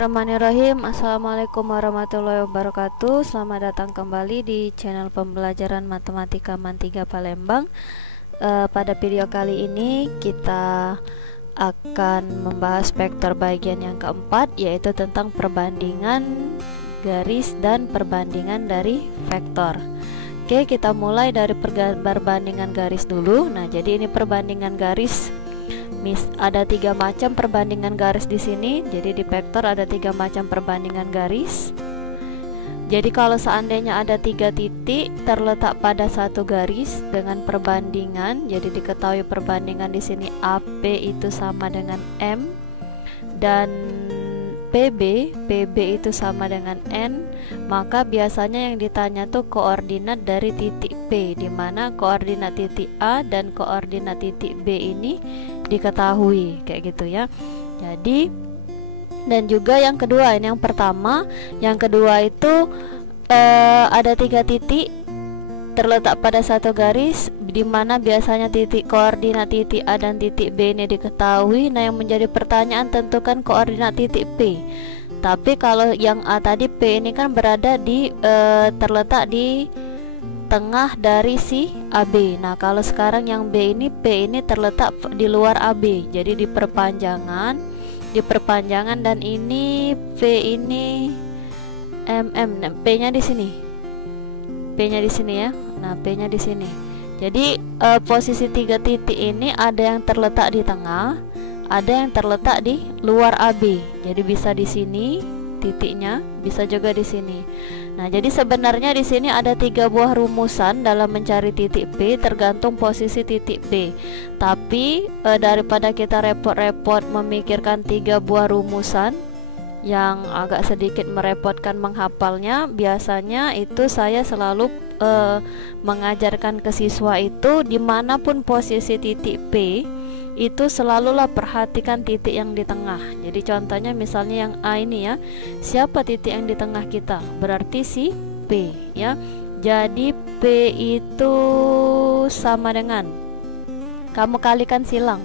Bismillahirrahmanirrahim. Assalamualaikum warahmatullahi wabarakatuh. Selamat datang kembali di channel pembelajaran matematika MAN 3 Palembang. Pada video kali ini kita akan membahas vektor bagian yang keempat, yaitu tentang perbandingan garis dan perbandingan dari vektor. Oke, kita mulai dari perbandingan garis dulu. Nah, jadi ini perbandingan garis. Ada 3 macam perbandingan garis di sini. Jadi di vektor ada 3 macam perbandingan garis. Jadi kalau seandainya ada 3 titik terletak pada satu garis dengan perbandingan, jadi diketahui perbandingan di sini AP itu sama dengan M dan PB itu sama dengan N, maka biasanya yang ditanya tuh koordinat dari titik P, di mana koordinat titik A dan koordinat titik B ini diketahui, kayak gitu ya. Jadi dan juga yang kedua, ini yang pertama, yang kedua itu ada 3 titik terletak pada satu garis, di mana biasanya titik koordinat titik A dan titik B ini diketahui. Nah, yang menjadi pertanyaan tentukan koordinat titik P. Tapi kalau yang A tadi, P ini kan berada di terletak di tengah dari si AB. Nah, kalau sekarang yang B ini, P ini terletak di luar AB. Jadi di perpanjangan dan ini P ini MM. Nah, P-nya di sini. P-nya di sini ya. Nah, P-nya di sini. Jadi posisi 3 titik ini ada yang terletak di tengah, ada yang terletak di luar AB. Jadi bisa di sini titiknya, bisa juga di sini. Nah, jadi sebenarnya di sini ada 3 buah rumusan dalam mencari titik P, tergantung posisi titik P. Tapi daripada kita repot-repot memikirkan 3 buah rumusan yang agak sedikit merepotkan menghafalnya, biasanya itu saya selalu mengajarkan ke siswa itu dimanapun posisi titik P itu selalulah perhatikan titik yang di tengah. Jadi contohnya misalnya yang A ini ya, siapa titik yang di tengah kita? Berarti si P ya. Jadi P itu sama dengan, kamu kalikan silang,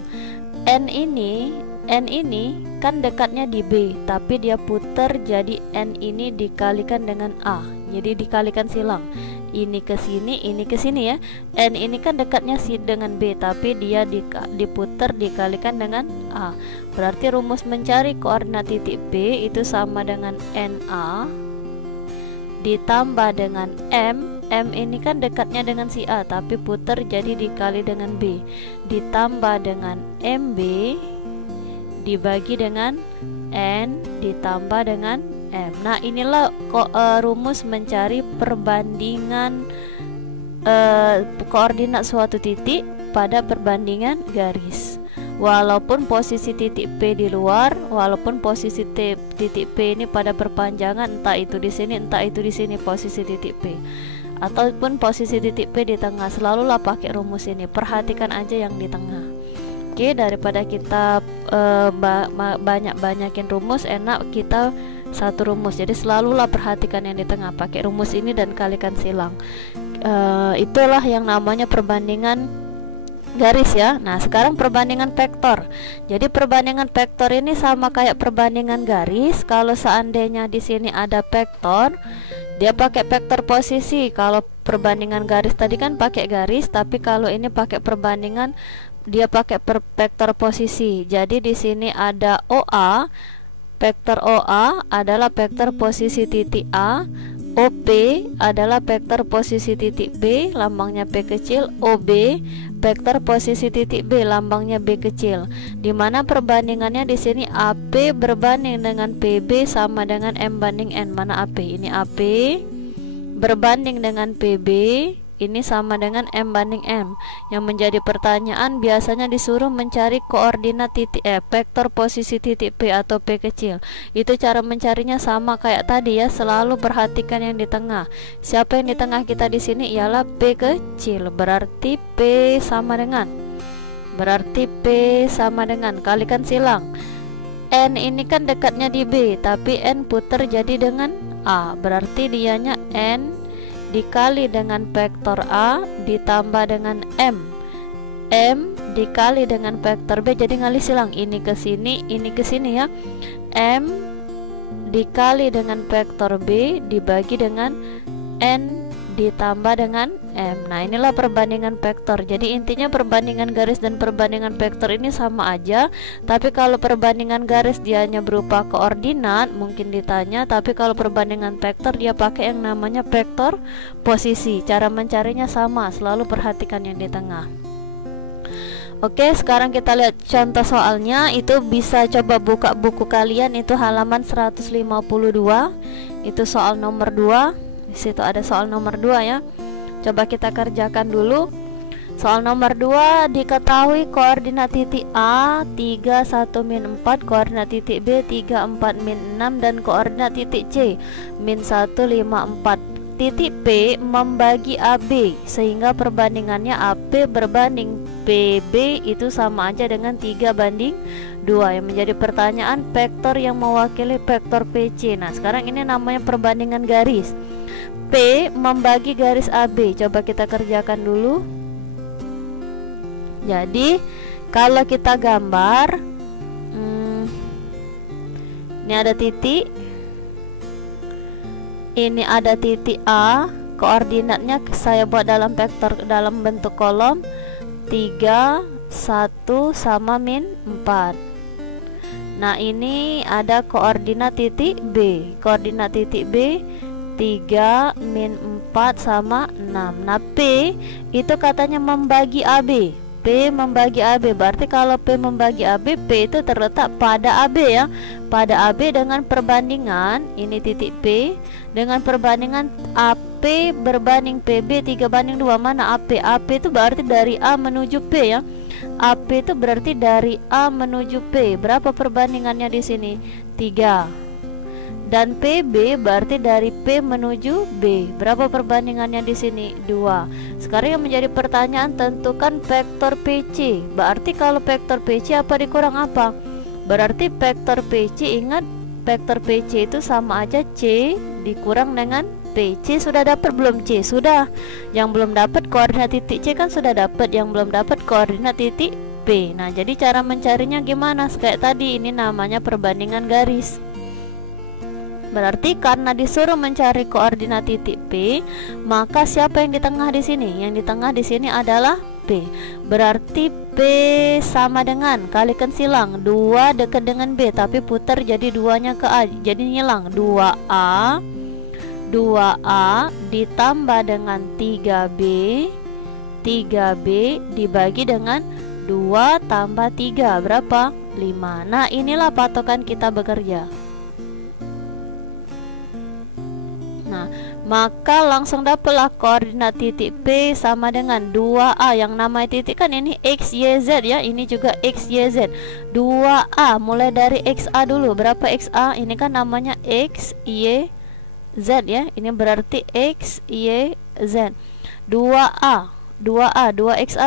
N ini kan dekatnya di B, tapi dia putar, jadi N ini dikalikan dengan A. Jadi dikalikan silang, ini ke sini, ini ke sini ya. N ini kan dekatnya dengan B, tapi dia diputar dikalikan dengan A. Berarti rumus mencari koordinat titik B itu sama dengan NA ditambah dengan M. M ini kan dekatnya dengan si A, tapi putar jadi dikali dengan B, ditambah dengan MB dibagi dengan N ditambah dengan M. Nah, inilah rumus mencari perbandingan koordinat suatu titik pada perbandingan garis. Walaupun posisi titik P di luar, walaupun posisi titik P ini pada perpanjangan, entah itu di sini, entah itu di sini posisi titik P, ataupun posisi titik P di tengah, selalulah pakai rumus ini. Perhatikan aja yang di tengah. Oke, daripada kita banyak-banyakin rumus, enak kita satu rumus. Jadi selalulah perhatikan yang di tengah, pakai rumus ini dan kalikan silang. Itulah yang namanya perbandingan garis ya. Nah, sekarang perbandingan vektor. Jadi perbandingan vektor ini sama kayak perbandingan garis. Kalau seandainya di sini ada vektor, dia pakai vektor posisi. Kalau perbandingan garis tadi kan pakai garis, tapi kalau ini pakai perbandingan, dia pakai vektor posisi. Jadi di sini ada OA. Vektor OA adalah vektor posisi titik A. OP adalah vektor posisi titik B, lambangnya P kecil. OB vektor posisi titik B, lambangnya B kecil. Dimana perbandingannya di sini AP berbanding dengan PB sama dengan M banding N. Mana AP? Ini AP berbanding dengan PB, ini sama dengan M banding M. Yang menjadi pertanyaan biasanya disuruh mencari koordinat titik vektor posisi titik P atau P kecil. Itu cara mencarinya sama kayak tadi ya, selalu perhatikan yang di tengah. Siapa yang di tengah kita di sini? Ialah P kecil. Berarti P sama dengan, kalikan silang. N ini kan dekatnya di B, tapi N putar jadi dengan A. Berarti dianya N dikali dengan vektor A ditambah dengan M. M dikali dengan vektor B, jadi ngali silang, ini ke sini ya. M dikali dengan vektor B dibagi dengan N ditambah dengan M. Nah, inilah perbandingan vektor. Jadi intinya perbandingan garis dan perbandingan vektor ini sama aja. Tapi kalau perbandingan garis dia hanya berupa koordinat, mungkin ditanya. Tapi kalau perbandingan vektor dia pakai yang namanya vektor posisi. Cara mencarinya sama, selalu perhatikan yang di tengah. Oke, sekarang kita lihat contoh soalnya. Itu bisa coba buka buku kalian, itu halaman 152. Itu soal nomor 2. Di situ ada soal nomor 2 ya. Coba kita kerjakan dulu. Soal nomor 2, diketahui koordinat titik A 3, 1, min 4, koordinat titik B 3, 4, min 6, dan koordinat titik C min 1, 5, 4. Titik P membagi AB sehingga perbandingannya AP berbanding PB itu sama aja dengan 3 banding 2. Yang menjadi pertanyaan, vektor yang mewakili vektor PC. Nah, sekarang ini namanya perbandingan garis. P membagi garis AB. Coba kita kerjakan dulu. Jadi kalau kita gambar, ini ada titik, ini ada titik A. Koordinatnya saya buat dalam vektor, dalam bentuk kolom 3, 1 sama min 4. Nah, ini ada koordinat titik B. Koordinat titik B 3, min 4 sama 6. Nah, P itu katanya membagi AB. P membagi AB, berarti kalau P membagi AB, P itu terletak pada AB ya. Pada AB dengan perbandingan, ini titik P, dengan perbandingan AP berbanding PB 3 banding 2. Mana AP? AP itu berarti dari A menuju P ya. AP itu berarti dari A menuju P. Berapa perbandingannya di sini? 3. Dan PB berarti dari P menuju B. Berapa perbandingannya di sini? 2. Sekarang yang menjadi pertanyaan, tentukan vektor PC. Berarti kalau vektor PC apa dikurang apa? Berarti vektor PC, ingat vektor PC itu sama aja C dikurang dengan P. C sudah dapat belum? C sudah. Yang belum dapat koordinat titik C kan sudah dapat. Yang belum dapat koordinat titik P. Nah, jadi cara mencarinya gimana? Kayak tadi, ini namanya perbandingan garis. Berarti karena disuruh mencari koordinat titik P, maka siapa yang di tengah di sini? Yang di tengah di sini adalah P. Berarti P sama dengan, kalikan silang, 2 dekat dengan B tapi putar jadi 2-nya ke A. Jadi nyilang 2A ditambah dengan 3B dibagi dengan 2 tambah 3 berapa? 5. Nah, inilah patokan kita bekerja. Nah, maka langsung dapatlah koordinat titik P sama dengan 2A. Yang namanya titik kan ini X, Y, Z ya. Ini juga X, Y, Z. 2A mulai dari XA dulu. Berapa XA? Ini kan namanya X, Y, Z ya. Ini berarti X, Y, Z. 2XA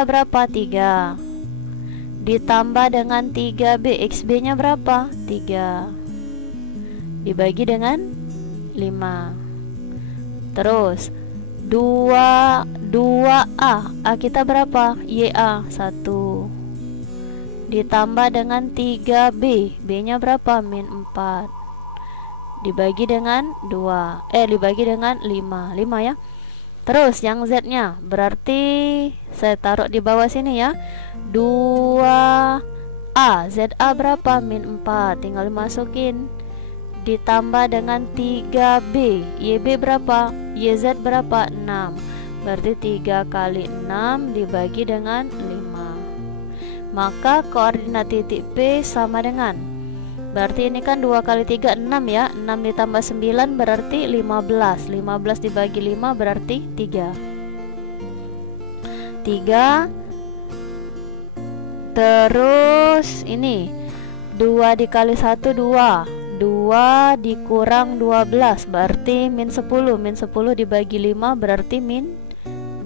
berapa? 3. Ditambah dengan 3B. XB nya berapa? 3. Dibagi dengan 5. Terus 2A A kita berapa? YA 1. Ditambah dengan 3B. B nya berapa? Min 4. Dibagi dengan 5 ya. Terus yang Z nya berarti saya taruh di bawah sini ya. 2A ZA berapa? Min 4. Tinggal masukin. Ditambah dengan 3B. YB berapa? YZ berapa? 6. Berarti 3 kali 6 dibagi dengan 5. Maka koordinat titik P sama dengan, berarti ini kan 2 kali 3 6 ya. 6 ditambah 9 berarti 15. 15 dibagi 5 berarti 3. Terus ini 2 dikali 1 2. 2 dikurang 12 berarti min 10. Min 10 dibagi 5 berarti min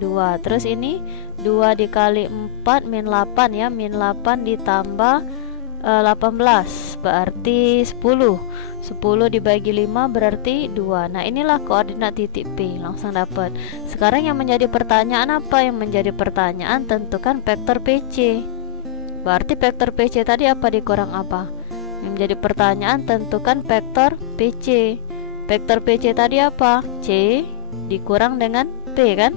2. Terus ini 2 dikali 4 min 8 ya. Min 8 ditambah 18 berarti 10. 10 dibagi 5 berarti 2. Nah, inilah koordinat titik P. Langsung dapat. Sekarang yang menjadi pertanyaan apa? Yang menjadi pertanyaan, tentukan vektor PC. Berarti vektor PC tadi apa dikurang apa? Yang menjadi pertanyaan, tentukan vektor PC. Vektor PC tadi apa? C dikurang dengan P kan?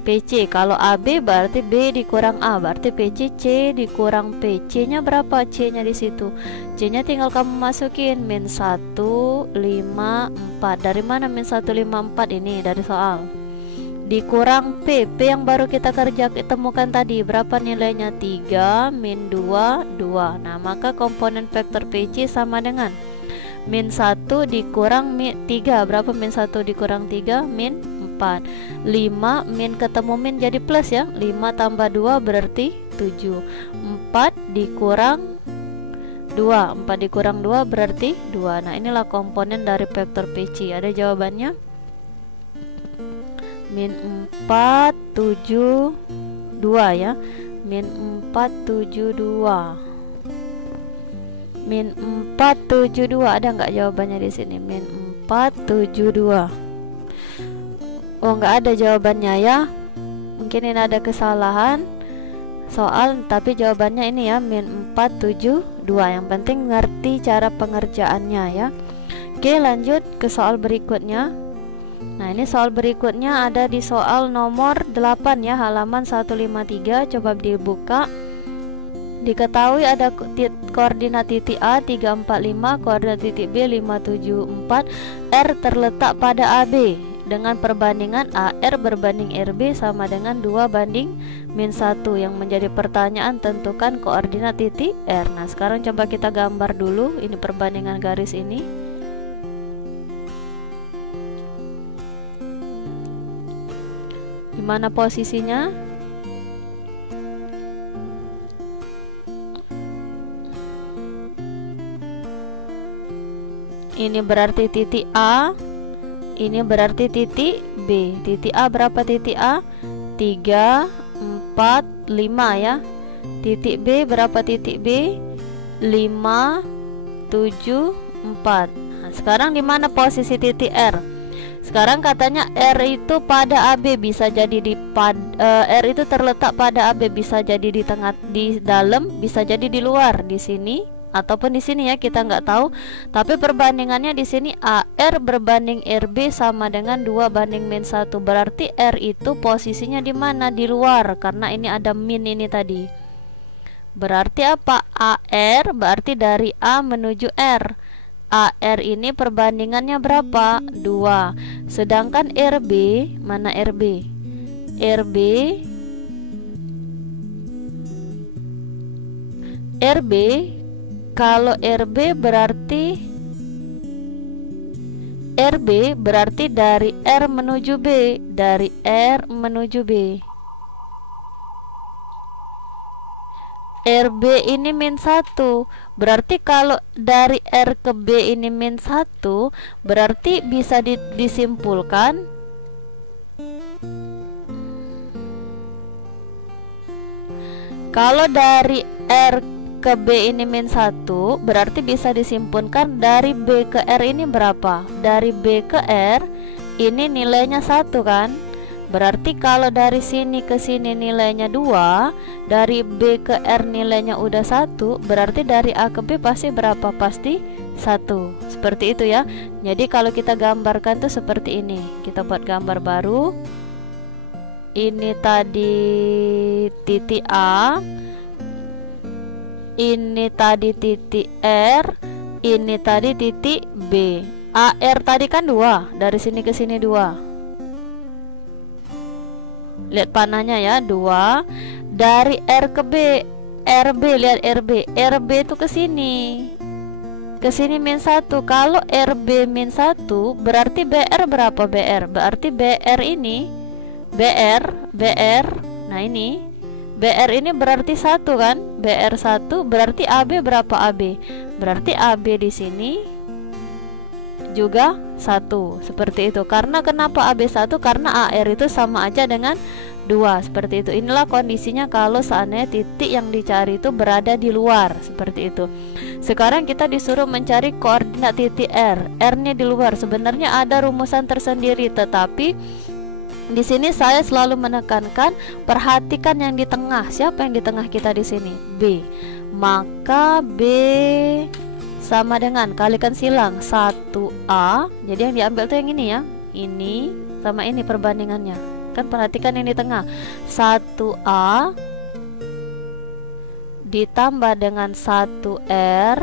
PC, kalau AB berarti B dikurang A, berarti PC C dikurang P. C nya berapa? C nya di situ. C nya tinggal kamu masukin min 1, 5, 4. Dari mana min 1, 5, 4 ini? Dari soal. Dikurang P. P yang baru kita temukan tadi, berapa nilainya? 3 min 2, 2. Nah, maka komponen vektor PC sama dengan min 1 dikurang min 3. Berapa min 1 dikurang 3? Min 4. 5 min ketemu min jadi plus ya. 5 tambah 2 berarti 7. 4 dikurang 2. 4 dikurang 2 berarti 2. Nah, inilah komponen dari vektor PC. Ada jawabannya? Min 4, 7, 2 ya. Min 4, 7, 2. Min 4, 7, 2. Ada nggak jawabannya di sini? Min 4, 7, 2. Oh, nggak ada jawabannya ya. Mungkin ini ada kesalahan soal, tapi jawabannya ini ya, min 4, 7, 2. Yang penting ngerti cara pengerjaannya ya. Oke, lanjut ke soal berikutnya. Nah, ini soal berikutnya ada di soal nomor 8 ya, halaman 153. Coba dibuka. Diketahui ada koordinat titik A 345, koordinat titik B 574, R terletak pada AB dengan perbandingan AR berbanding RB sama dengan 2 banding min 1. Yang menjadi pertanyaan, tentukan koordinat titik R. Nah, sekarang coba kita gambar dulu ini perbandingan garis ini. Di mana posisinya? Ini berarti titik A, ini berarti titik B. Titik A berapa titik A? 3, 4, 5 ya. Titik B berapa titik B? 5, 7, 4. Nah, sekarang di mana posisi titik R? Sekarang katanya R itu pada AB, bisa jadi R itu terletak pada AB, bisa jadi di tengah, di dalam, bisa jadi di luar, di sini ataupun di sini ya, kita nggak tahu. Tapi perbandingannya di sini AR berbanding RB sama dengan 2 banding min 1. Berarti R itu posisinya di mana? Di luar, karena ini ada min ini tadi. Berarti apa? AR berarti dari A menuju R. AR ini perbandingannya berapa? 2. Sedangkan RB, mana RB? RB kalau RB berarti dari R menuju B, dari R menuju B. RB ini min 1. Berarti kalau dari R ke B ini min 1, berarti bisa disimpulkan kalau dari R ke B ini min 1, berarti bisa disimpulkan dari B ke R ini berapa? Dari B ke R ini nilainya 1 kan? Berarti kalau dari sini ke sini nilainya 2, dari B ke R nilainya udah 1, berarti dari A ke B pasti berapa? Pasti 1. Seperti itu ya. Jadi kalau kita gambarkan tuh seperti ini. Kita buat gambar baru. Ini tadi titik A, ini tadi titik R, ini tadi titik B. AR tadi kan 2, dari sini ke sini 2. Lihat panahnya ya, 2. Dari R ke B, RB, lihat RB. RB itu ke sini. Ke sini min 1. Kalau RB min 1, berarti BR berapa? BR. Berarti BR ini BR. Nah, ini BR ini berarti 1 kan? BR 1 berarti AB berapa? AB. Berarti AB di sini juga 1. Seperti itu. Karena kenapa AB 1? Karena AR itu sama aja dengan 2. Seperti itu. Inilah kondisinya kalau seandainya titik yang dicari itu berada di luar. Seperti itu. Sekarang kita disuruh mencari koordinat titik R. R-nya di luar. Sebenarnya ada rumusan tersendiri, tetapi di sini saya selalu menekankan, perhatikan yang di tengah. Siapa yang di tengah kita di sini? B. Maka B sama dengan, kalikan silang 1A. Jadi yang diambil tuh yang ini ya, ini sama ini perbandingannya. Kan perhatikan ini tengah, 1A ditambah dengan 1R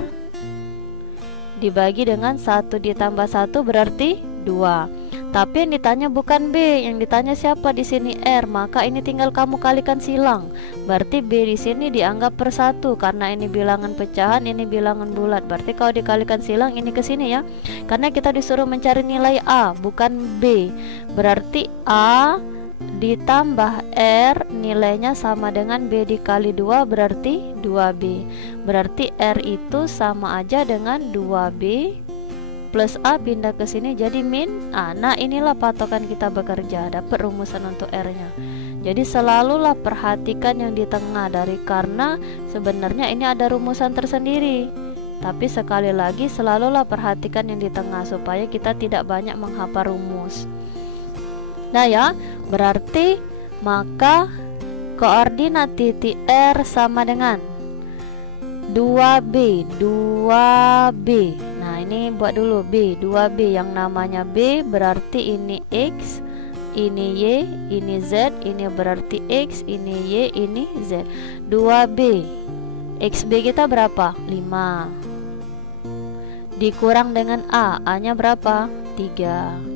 dibagi dengan 1 ditambah 1 berarti 2. Tapi yang ditanya bukan B, yang ditanya siapa di sini? R. Maka ini tinggal kamu kalikan silang. Berarti B di sini dianggap per 1 karena ini bilangan pecahan, ini bilangan bulat. Berarti kalau dikalikan silang ini ke sini ya. Karena kita disuruh mencari nilai A, bukan B. Berarti A ditambah R nilainya sama dengan B dikali 2 berarti 2B. Berarti R itu sama aja dengan 2B plus A pindah ke sini jadi min A. Nah inilah patokan kita bekerja, dapat rumusan untuk R nya. Jadi selalulah perhatikan yang di tengah karena sebenarnya ini ada rumusan tersendiri. Tapi sekali lagi selalulah perhatikan yang di tengah supaya kita tidak banyak menghafal rumus. Nah ya, berarti maka koordinat titik R sama dengan 2B. Nah ini buat dulu B, 2B yang namanya B berarti ini X, ini Y, ini Z, ini berarti X, ini Y, ini Z. 2B XB kita berapa? 5 dikurang dengan A, A nya berapa? 3.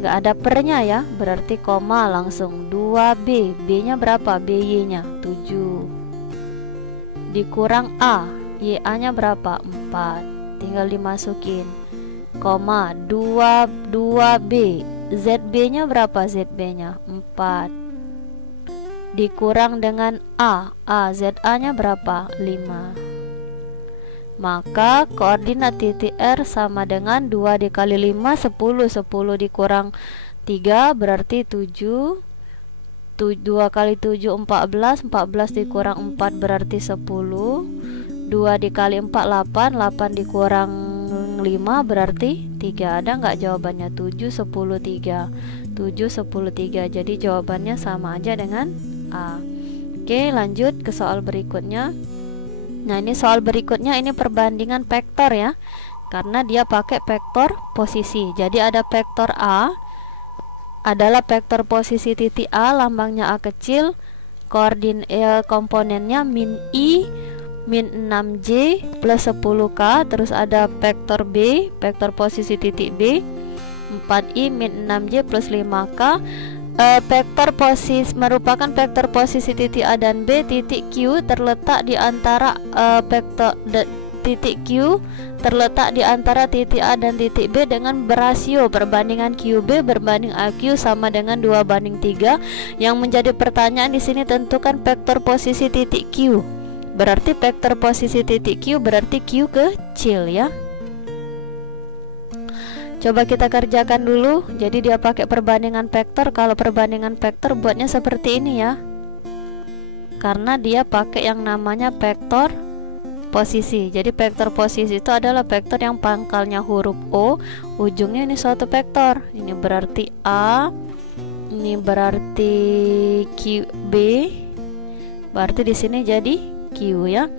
Gak ada pernya ya, berarti koma langsung 2B, B nya berapa? BY nya 7 dikurang A, YA nya berapa? 4. Tinggal dimasukin koma 2B, ZB nya berapa? ZB nya 4 dikurang dengan A, ZA nya berapa? 5. Maka koordinat titik R sama dengan 2 dikali 5 10, 10 dikurang 3 berarti 7, 2 kali 7 14, 14 dikurang 4 berarti 10, 2 dikali 4 8, 8 dikurang 5 berarti 3. Ada nggak jawabannya? 7 10 3, 7 10 3. Jadi jawabannya sama aja dengan A. Oke, lanjut ke soal berikutnya. Nah ini soal berikutnya, ini perbandingan vektor ya, karena dia pakai vektor posisi. Jadi ada vektor A adalah vektor posisi titik A, lambangnya A kecil, komponennya min I min 6J plus 10K. Terus ada vektor B, vektor posisi titik B, 4I min 6J plus 5K. Vektor posisi merupakan vektor posisi titik A dan B. Titik Q terletak di antara titik Q terletak di antara titik A dan titik B dengan berasio perbandingan QB berbanding AQ sama dengan 2:3. Yang menjadi pertanyaan di sini, tentukan vektor posisi titik Q. Berarti vektor posisi titik Q berarti Q kecil ya. Coba kita kerjakan dulu. Jadi dia pakai perbandingan vektor. Kalau perbandingan vektor buatnya seperti ini ya, karena dia pakai yang namanya vektor posisi. Jadi vektor posisi itu adalah vektor yang pangkalnya huruf O, ujungnya ini suatu vektor. Ini berarti A, ini berarti QB, berarti di sini jadi Q ya.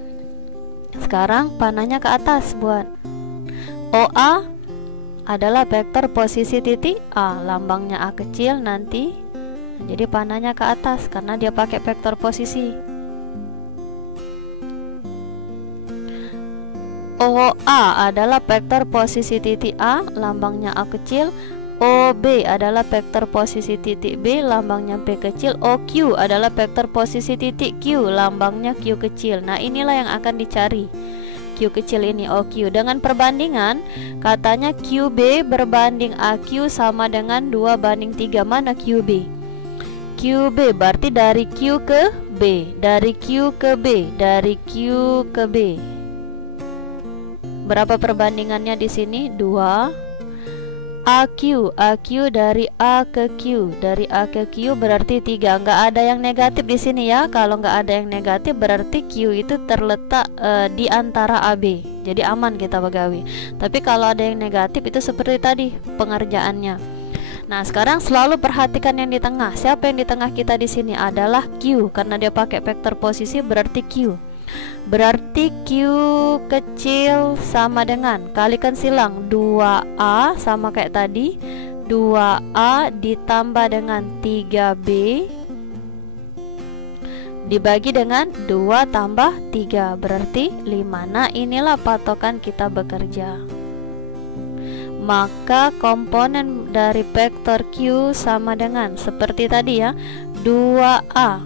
Sekarang panahnya ke atas buat OA adalah vektor posisi titik A, lambangnya A kecil nanti. Jadi panahnya ke atas karena dia pakai vektor posisi. OA adalah vektor posisi titik A, lambangnya A kecil. OB adalah vektor posisi titik B, lambangnya B kecil. OQ adalah vektor posisi titik Q, lambangnya Q kecil. Nah inilah yang akan dicari, Q kecil ini, OQ. Dengan perbandingan, katanya QB berbanding AQ sama dengan 2:3. Mana QB? QB berarti dari Q ke B, dari Q ke B, dari Q ke B. Berapa perbandingannya di sini? 2. AQ dari A ke Q, dari A ke Q berarti 3. Nggak ada yang negatif di sini ya. Kalau nggak ada yang negatif berarti Q itu terletak di antara AB. Jadi aman kita begawi. Tapi kalau ada yang negatif itu seperti tadi pengerjaannya. Nah sekarang selalu perhatikan yang di tengah. Siapa yang di tengah kita di sini? Adalah Q, karena dia pakai vektor posisi berarti Q. Berarti Q kecil sama dengan, kalikan silang 2A sama kayak tadi, 2A ditambah dengan 3B dibagi dengan 2 tambah 3 berarti 5. Nah inilah patokan kita bekerja. Maka komponen dari vektor Q sama dengan seperti tadi ya, 2A.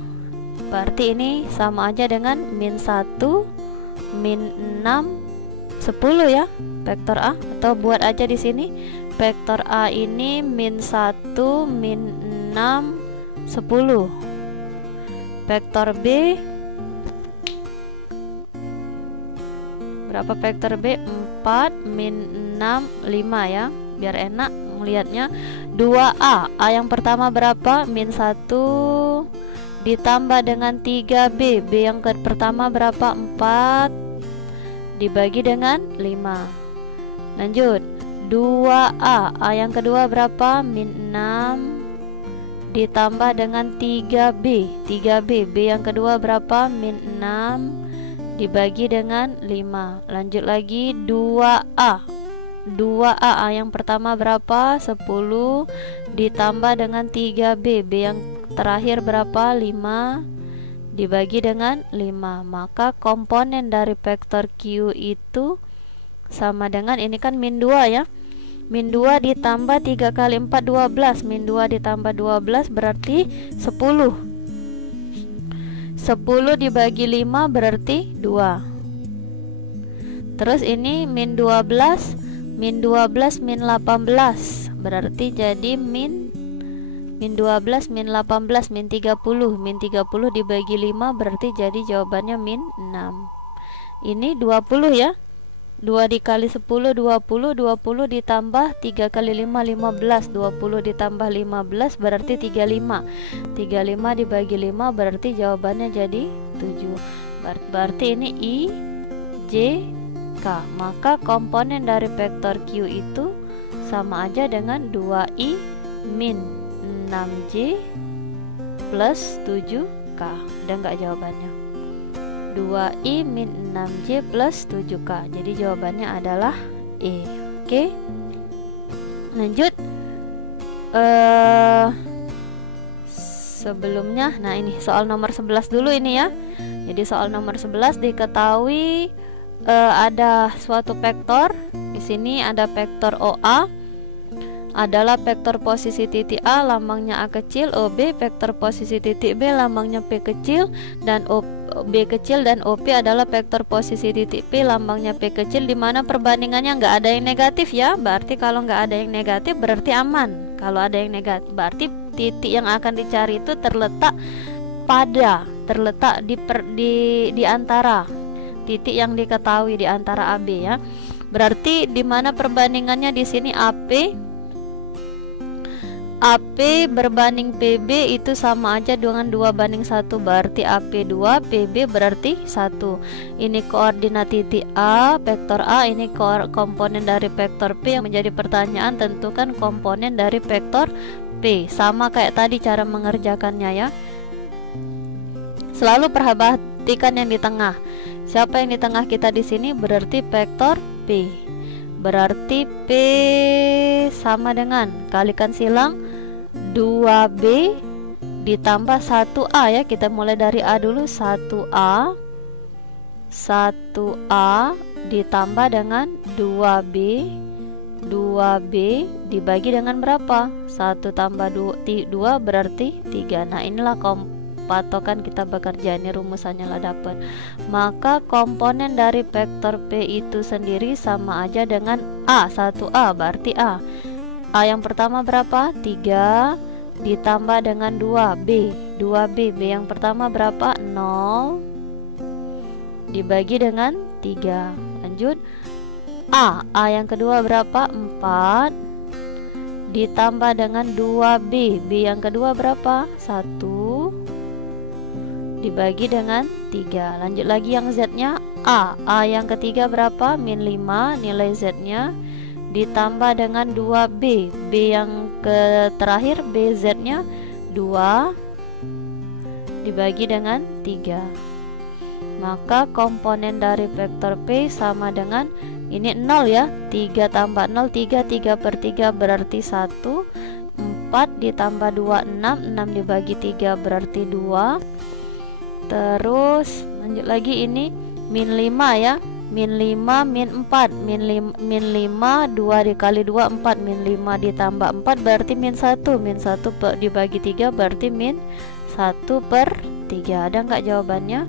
Berarti ini sama aja dengan min 1, min 6, 10 ya vektor A. Atau buat aja di sini vektor A ini min 1, min 6, 10. Vektor B berapa vektor B? 4, min 6, 5 ya, biar enak melihatnya. 2A, A yang pertama berapa? Min 1 ditambah dengan 3B, B yang pertama berapa? 4 dibagi dengan 5. Lanjut 2A, A yang kedua berapa? Min 6 ditambah dengan 3B, 3B, B yang kedua berapa? Min 6 dibagi dengan 5. Lanjut lagi 2A, 2A, A yang pertama berapa? 10 ditambah dengan 3B, B yang terakhir berapa? 5 dibagi dengan 5. Maka komponen dari vektor Q itu sama dengan, ini kan min 2 ya, min 2 ditambah 3 kali 4 12, min 2 ditambah 12 berarti 10, 10 dibagi 5 berarti 2. Terus ini min 12, min 12 min 18 berarti jadi min 12 min 18 min 30, min 30 dibagi 5 berarti jadi jawabannya min 6. Ini 20 ya, 2 dikali 10 20, 20 ditambah 3 kali 5 15, 20 ditambah 15 berarti 35, 35 dibagi 5 berarti jawabannya jadi 7. Berarti ini I, J, K. Maka komponen dari vektor Q itu sama aja dengan 2I min 6J plus 7K. Udah enggak jawabannya? 2I min 6J plus 7K. Jadi jawabannya adalah E. Oke. Lanjut. Sebelumnya, nah ini soal nomor 11 dulu ini ya. Jadi soal nomor 11 diketahui ada suatu vektor. Di sini ada vektor OA adalah vektor posisi titik A lambangnya A kecil, OB vektor posisi titik B lambangnya P kecil, dan B kecil dan OP adalah vektor posisi titik P lambangnya P kecil, di mana perbandingannya nggak ada yang negatif ya. Berarti kalau nggak ada yang negatif berarti aman. Kalau ada yang negatif berarti titik yang akan dicari itu terletak di antara titik yang diketahui di antara AB ya. Berarti di mana perbandingannya di sini AP berbanding PB itu sama aja dengan 2:1, berarti AP 2, PB berarti 1. Ini koordinat titik A, vektor A, ini komponen dari vektor P. Yang menjadi pertanyaan, tentukan komponen dari vektor P. Sama kayak tadi cara mengerjakannya ya. Selalu perhatikan yang di tengah. Siapa yang di tengah kita di sini? Berarti vektor P. Berarti P sama dengan, kalikan silang 2B ditambah 1A ya. Kita mulai dari A dulu. 1A ditambah dengan 2B dibagi dengan berapa? 1 tambah 2 berarti 3. Nah inilah patokan kita bekerja, ini rumusannya lah dapat. Maka komponen dari vektor P itu sendiri sama aja dengan A, 1A berarti A yang pertama berapa? 3 ditambah dengan 2B, B yang pertama berapa? 0 dibagi dengan 3. Lanjut A yang kedua berapa? 4 ditambah dengan 2B, B yang kedua berapa? 1 dibagi dengan 3. Lanjut lagi yang Z nya A yang ketiga berapa? Min 5 nilai Z nya ditambah dengan 2B, B yang terakhir BZ nya 2 dibagi dengan 3. maka komponen dari vektor P sama dengan ini 0 ya. 3 tambah 0 3, 3/3 berarti 1. 4 ditambah 2 6, 6 dibagi 3 berarti 2. Terus lanjut lagi, ini min 5 ya. Min 5 min 4, min 5 2 dikali 2 4, min 5 ditambah 4 berarti min 1. Min 1 dibagi 3 berarti min 1/3. Ada nggak jawabannya?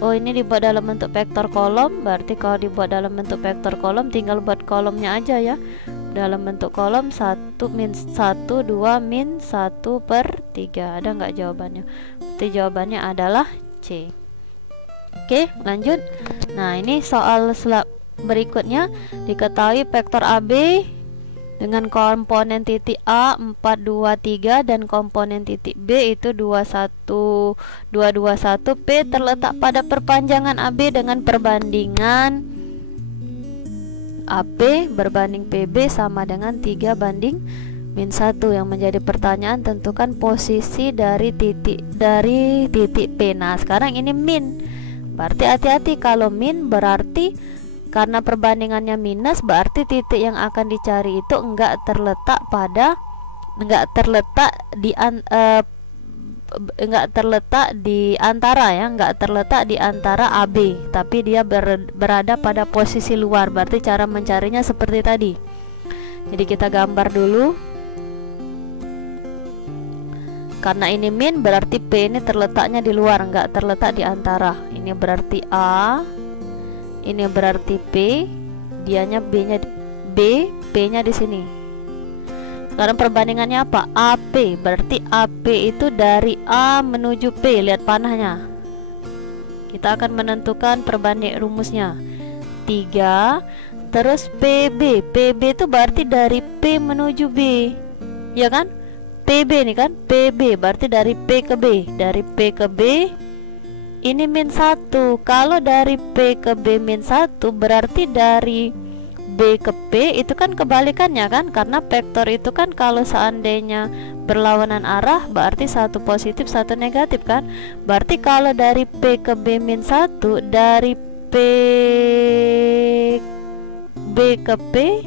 Oh, ini dibuat dalam bentuk vektor kolom. Berarti kalau dibuat dalam bentuk vektor kolom tinggal buat kolomnya aja ya. Dalam bentuk kolom 1 min 1 2 min 1/3. Ada nggak jawabannya? Berarti jawabannya adalah C. Oke, lanjut. Nah, ini soal berikutnya. Diketahui vektor AB dengan komponen titik A 4 2 3 dan komponen titik B itu 2 1 2 2 1. P terletak pada perpanjangan AB dengan perbandingan AP berbanding PB sama dengan 3 banding min 1. Yang menjadi pertanyaan, tentukan posisi dari titik P. Nah, sekarang ini min. Berarti hati-hati, kalau min berarti karena perbandingannya minus, berarti titik yang akan dicari itu enggak terletak di antara AB, tapi dia berada pada posisi luar. Berarti cara mencarinya seperti tadi. Jadi kita gambar dulu. Karena ini min, berarti P ini terletaknya di luar, enggak terletak di antara. Ini berarti A, ini berarti P, dianya B-nya P-nya di sini. Sekarang perbandingannya apa? AP, berarti AP itu dari A menuju P. Lihat panahnya. Kita akan menentukan perbanding rumusnya 3. Terus PB, PB itu berarti dari P menuju B, ya kan? PB nih kan, PB berarti dari P ke B. Dari P ke B ini min 1. Kalau dari P ke B min 1, berarti dari B ke P itu kan kebalikannya kan, karena vektor itu kan kalau seandainya berlawanan arah berarti satu positif satu negatif kan. Berarti kalau dari P ke B min 1, dari B ke P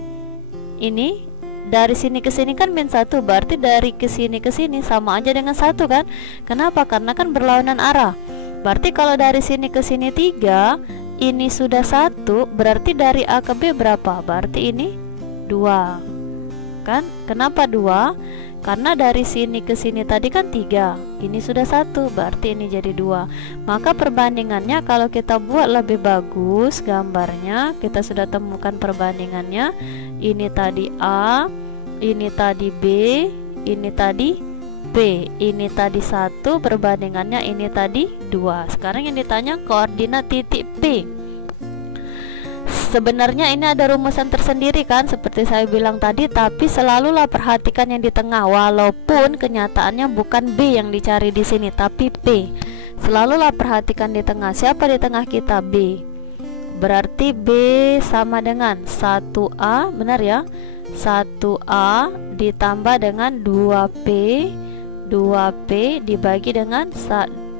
ini dari sini ke sini kan min 1, berarti dari ke sini sama aja dengan 1 kan. Kenapa? Karena kan berlawanan arah. Berarti kalau dari sini ke sini 3, ini sudah 1, berarti dari A ke B berapa? Berarti ini 2 kan. Kenapa 2? Karena dari sini ke sini tadi kan 3, ini sudah 1, berarti ini jadi 2. Maka perbandingannya kalau kita buat lebih bagus gambarnya, kita sudah temukan perbandingannya. Ini tadi A, ini tadi B, ini tadi B, ini tadi 1, perbandingannya ini tadi 2. Sekarang yang ditanya koordinat titik P. Sebenarnya ini ada rumusan tersendiri kan, seperti saya bilang tadi, tapi selalulah perhatikan yang di tengah. Walaupun kenyataannya bukan B yang dicari di sini, tapi P. Selalulah perhatikan di tengah. Siapa di tengah kita? B. Berarti B sama dengan 1A, benar ya? 1A ditambah dengan 2P. 2P dibagi dengan 1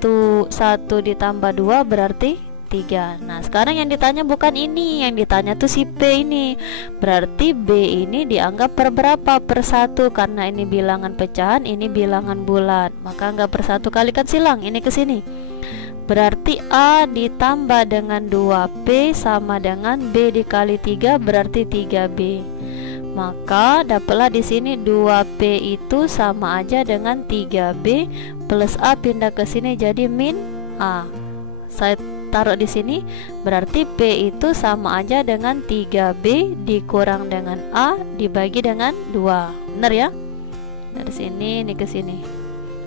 ditambah 2 berarti 3. Nah, sekarang yang ditanya bukan ini, yang ditanya tuh si P ini. Berarti B ini dianggap per berapa? Per 1, karena ini bilangan pecahan, ini bilangan bulat. Maka anggap per 1, kalikan silang ini ke sini. Berarti A ditambah dengan 2P sama dengan B dikali 3 berarti 3B. Maka dapatlah di sini 2P itu sama aja dengan 3B plus A pindah ke sini jadi min A. Saya taruh di sini, berarti P itu sama aja dengan 3B dikurang dengan A dibagi dengan 2. Benar ya? Dari sini ini ke sini.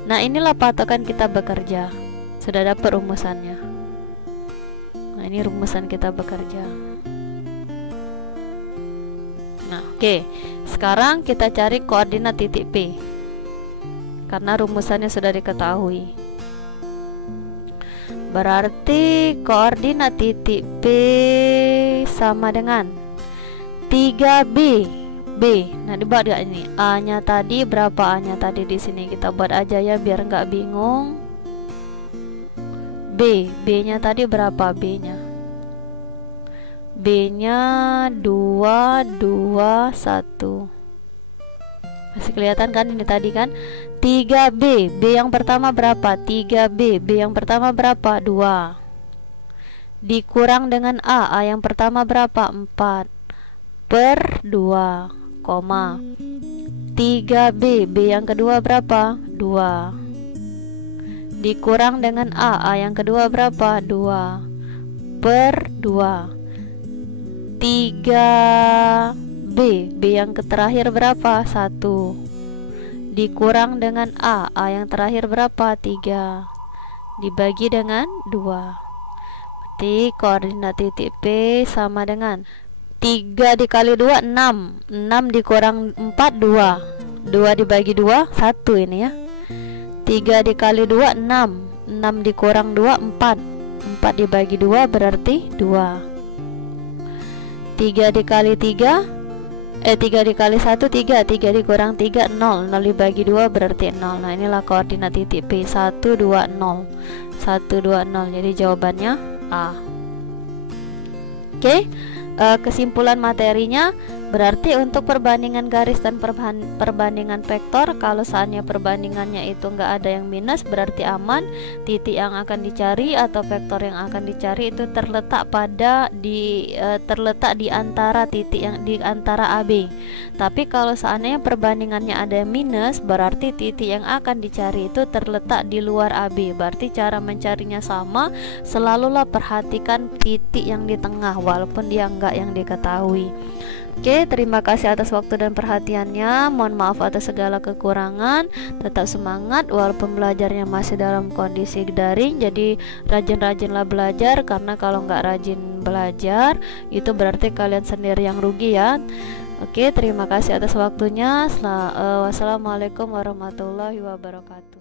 Nah, inilah patokan kita bekerja. Sudah dapat rumusannya. Nah, ini rumusan kita bekerja. Nah, oke. Sekarang kita cari koordinat titik P. Karena rumusannya sudah diketahui. Berarti koordinat titik P sama dengan 3B. B. Nah, dibuat gak ini? A-nya tadi berapa? A-nya tadi di sini kita buat aja ya biar nggak bingung. B B-nya tadi berapa B-nya? B-nya 2, 2, 1. Masih kelihatan kan ini tadi kan? 3B, B yang pertama berapa? 3B, B yang pertama berapa? 2. Dikurang dengan A yang pertama berapa? 4 per 2, 3B, B yang kedua berapa? 2. Dikurang dengan A yang kedua berapa? 2 per 2. 3B, B yang terakhir berapa? 1. Dikurang dengan A yang terakhir berapa? 3. Dibagi dengan 2. Berarti koordinat titik P sama dengan 3 dikali 2, 6. 6 dikurang 4, 2. 2 dibagi 2, 1 ini ya. 3 dikali 2, 6. 6 dikurang 2, 4. 4 dibagi 2 berarti 2. 3 dikali 3 3 dikali 1, 3. 3 dikurang 3, 0. 0 dibagi 2 berarti 0. Nah inilah koordinat titik P, 1, 2, 0. 1, 2, 0. Jadi jawabannya A. Oke, kesimpulan materinya berarti untuk perbandingan garis dan perbandingan vektor, kalau seandainya perbandingannya itu enggak ada yang minus berarti aman. Titik yang akan dicari atau vektor yang akan dicari itu terletak di antara titik yang di antara AB. Tapi kalau seandainya perbandingannya ada yang minus berarti titik yang akan dicari itu terletak di luar AB. Berarti cara mencarinya sama, selalulah perhatikan titik yang di tengah walaupun dia enggak yang diketahui. Oke, terima kasih atas waktu dan perhatiannya. Mohon maaf atas segala kekurangan. Tetap semangat walaupun belajarnya masih dalam kondisi daring. Jadi rajin-rajinlah belajar, karena kalau nggak rajin belajar itu berarti kalian sendiri yang rugi ya. Oke, terima kasih atas waktunya. Wassalamualaikum warahmatullahi wabarakatuh.